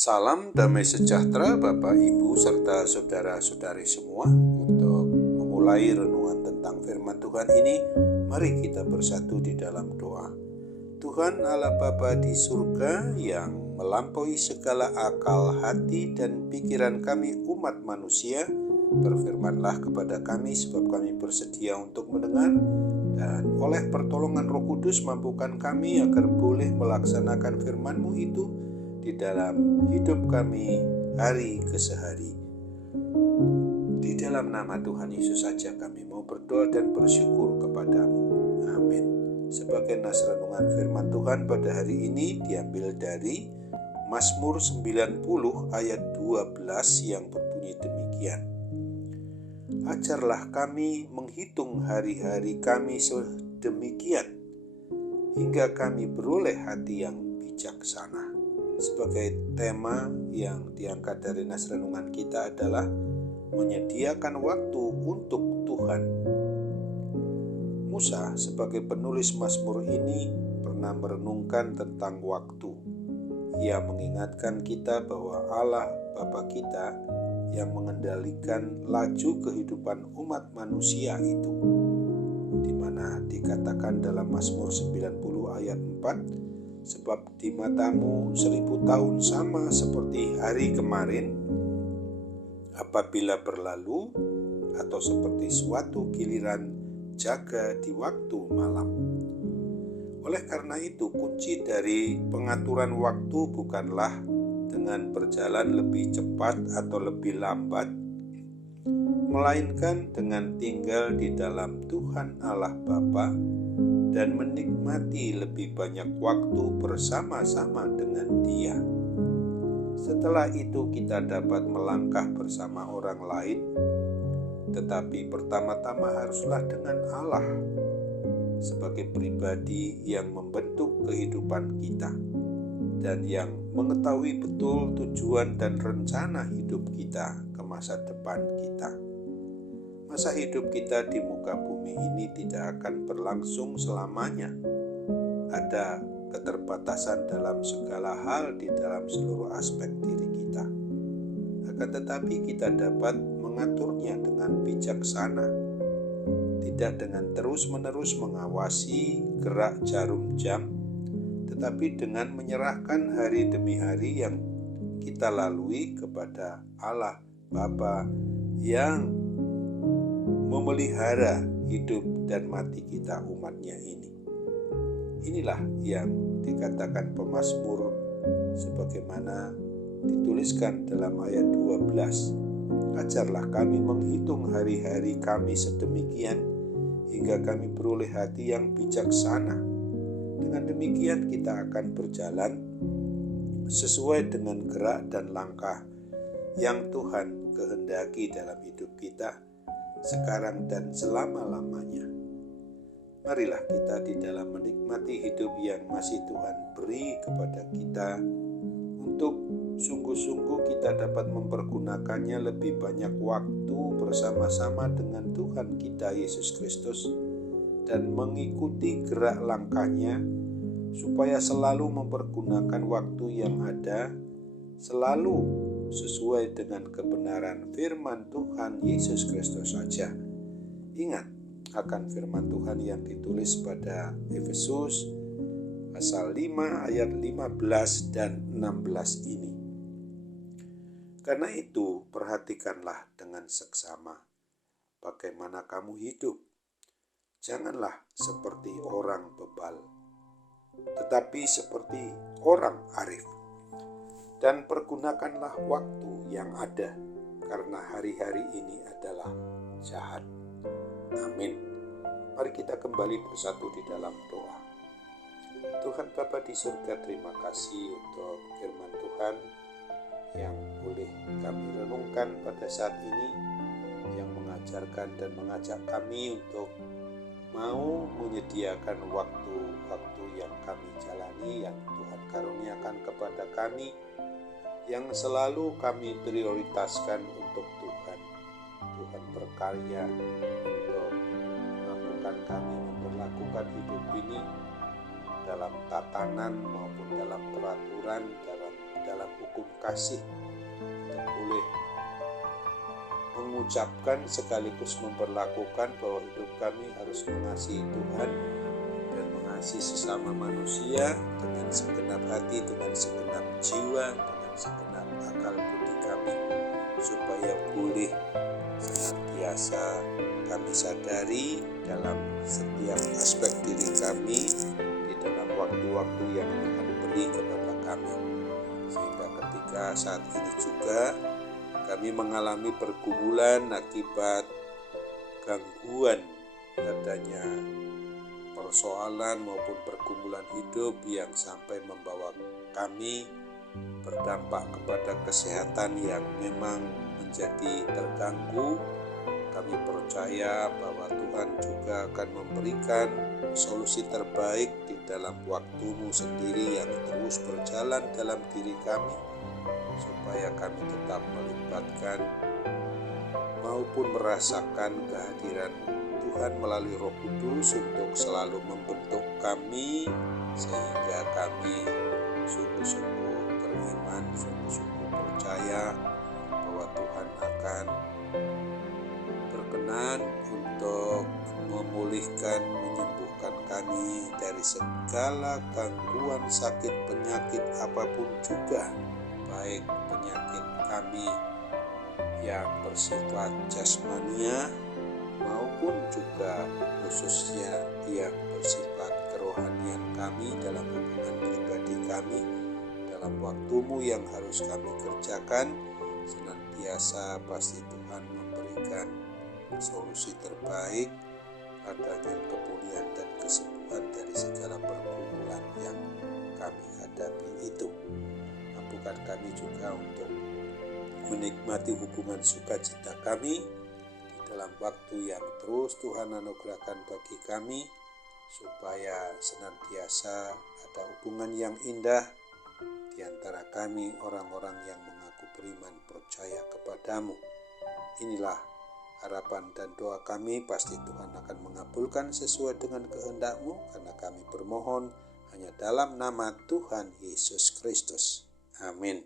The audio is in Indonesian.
Salam damai sejahtera Bapak, Ibu, serta saudara-saudari semua. Untuk memulai renungan tentang firman Tuhan ini, mari kita bersatu di dalam doa. Tuhan Allah Bapa di surga yang melampaui segala akal, hati, dan pikiran kami umat manusia, berfirmanlah kepada kami sebab kami bersedia untuk mendengar, dan oleh pertolongan Roh Kudus mampukan kami agar boleh melaksanakan firman-Mu itu di dalam hidup kami hari ke hari. Di dalam nama Tuhan Yesus saja kami mau berdoa dan bersyukur kepada-Mu. Amin. Sebagai nas renungan firman Tuhan pada hari ini diambil dari Mazmur 90 ayat 12 yang berbunyi demikian. Ajarlah kami menghitung hari-hari kami sedemikian, hingga kami beroleh hati yang bijaksana. Sebagai tema yang diangkat dari nas renungan kita adalah menyediakan waktu untuk Tuhan. Musa sebagai penulis Mazmur ini pernah merenungkan tentang waktu. Ia mengingatkan kita bahwa Allah Bapa kita yang mengendalikan laju kehidupan umat manusia itu, di mana dikatakan dalam Mazmur 90 ayat 4, sebab di matamu 1000 tahun sama seperti hari kemarin apabila berlalu, atau seperti suatu giliran jaga di waktu malam. Oleh karena itu, kunci dari pengaturan waktu bukanlah dengan berjalan lebih cepat atau lebih lambat, melainkan dengan tinggal di dalam Tuhan Allah Bapa dan menikmati lebih banyak waktu bersama-sama dengan Dia. Setelah itu kita dapat melangkah bersama orang lain, tetapi pertama-tama haruslah dengan Allah sebagai pribadi yang membentuk kehidupan kita dan yang mengetahui betul tujuan dan rencana hidup kita ke masa depan kita. Masa hidup kita di muka bumi ini tidak akan berlangsung selamanya. Ada keterbatasan dalam segala hal di dalam seluruh aspek diri kita. Akan tetapi kita dapat mengaturnya dengan bijaksana, tidak dengan terus-menerus mengawasi gerak jarum jam, tetapi dengan menyerahkan hari demi hari yang kita lalui kepada Allah Bapa yang memelihara hidup dan mati kita umatnya ini. Inilah yang dikatakan pemazmur sebagaimana dituliskan dalam ayat 12. Ajarlah kami menghitung hari-hari kami sedemikian, hingga kami beroleh hati yang bijaksana. Dengan demikian kita akan berjalan sesuai dengan gerak dan langkah yang Tuhan kehendaki dalam hidup kita sekarang dan selama-lamanya. Marilah kita di dalam menikmati hidup yang masih Tuhan beri kepada kita, untuk sungguh-sungguh kita dapat mempergunakannya lebih banyak waktu bersama-sama dengan Tuhan kita Yesus Kristus dan mengikuti gerak langkahnya, supaya selalu mempergunakan waktu yang ada selalu sesuai dengan kebenaran firman Tuhan Yesus Kristus saja. Ingat akan firman Tuhan yang ditulis pada Efesus pasal 5 ayat 15 dan 16 ini. Karena itu perhatikanlah dengan seksama bagaimana kamu hidup. Janganlah seperti orang bebal, tetapi seperti orang arif. Dan pergunakanlah waktu yang ada, karena hari-hari ini adalah jahat. Amin. Mari kita kembali bersatu di dalam doa. Tuhan Bapa di surga, terima kasih untuk firman Tuhan yang boleh kami renungkan pada saat ini, yang mengajarkan dan mengajak kami untuk mau menyediakan waktu-waktu yang kami jalani, yang Tuhan karuniakan kepada kami, yang selalu kami prioritaskan untuk Tuhan. Tuhan berkarya untuk memampukan kami memperlakukan hidup ini dalam tatanan maupun dalam peraturan dalam hukum kasih untuk boleh mengucapkan sekaligus memperlakukan bahwa hidup kami harus mengasihi Tuhan dan mengasihi sesama manusia dengan segenap hati, dengan segenap jiwa, dengan segenap akal budi kami, supaya boleh senantiasa kami sadari dalam setiap aspek diri kami di dalam waktu-waktu yang Tuhan beri kepada kami, sehingga ketika saat ini juga kami mengalami pergumulan akibat gangguan adanya persoalan maupun pergumulan hidup yang sampai membawa kami berdampak kepada kesehatan yang memang menjadi terganggu. Kami percaya bahwa Tuhan juga akan memberikan solusi terbaik di dalam waktu-Mu sendiri yang terus berjalan dalam diri kami, supaya kami tetap melibatkan maupun merasakan kehadiran Tuhan melalui Roh Kudus untuk selalu membentuk kami, sehingga kami sungguh-sungguh beriman, sungguh-sungguh percaya bahwa Tuhan akan berkenan untuk memulihkan, menyembuhkan kami dari segala gangguan sakit penyakit apapun juga, baik penyakit kami yang bersifat jasmania maupun juga khususnya yang bersifat kerohanian kami dalam hubungan pribadi kami. Dalam waktu-Mu yang harus kami kerjakan, senantiasa pasti Tuhan memberikan solusi terbaik, adanya kemuliaan dan kesembuhan dari segala pergumulan yang kami hadapi itu. Mampukan kami juga untuk menikmati hubungan sukacita kami di dalam waktu yang terus Tuhan anugerahkan bagi kami, supaya senantiasa ada hubungan yang indah di antara kami orang-orang yang mengaku beriman percaya kepadamu. Inilah harapan dan doa kami, pasti Tuhan akan mengabulkan sesuai dengan kehendak-Mu, karena kami bermohon hanya dalam nama Tuhan Yesus Kristus. Amin.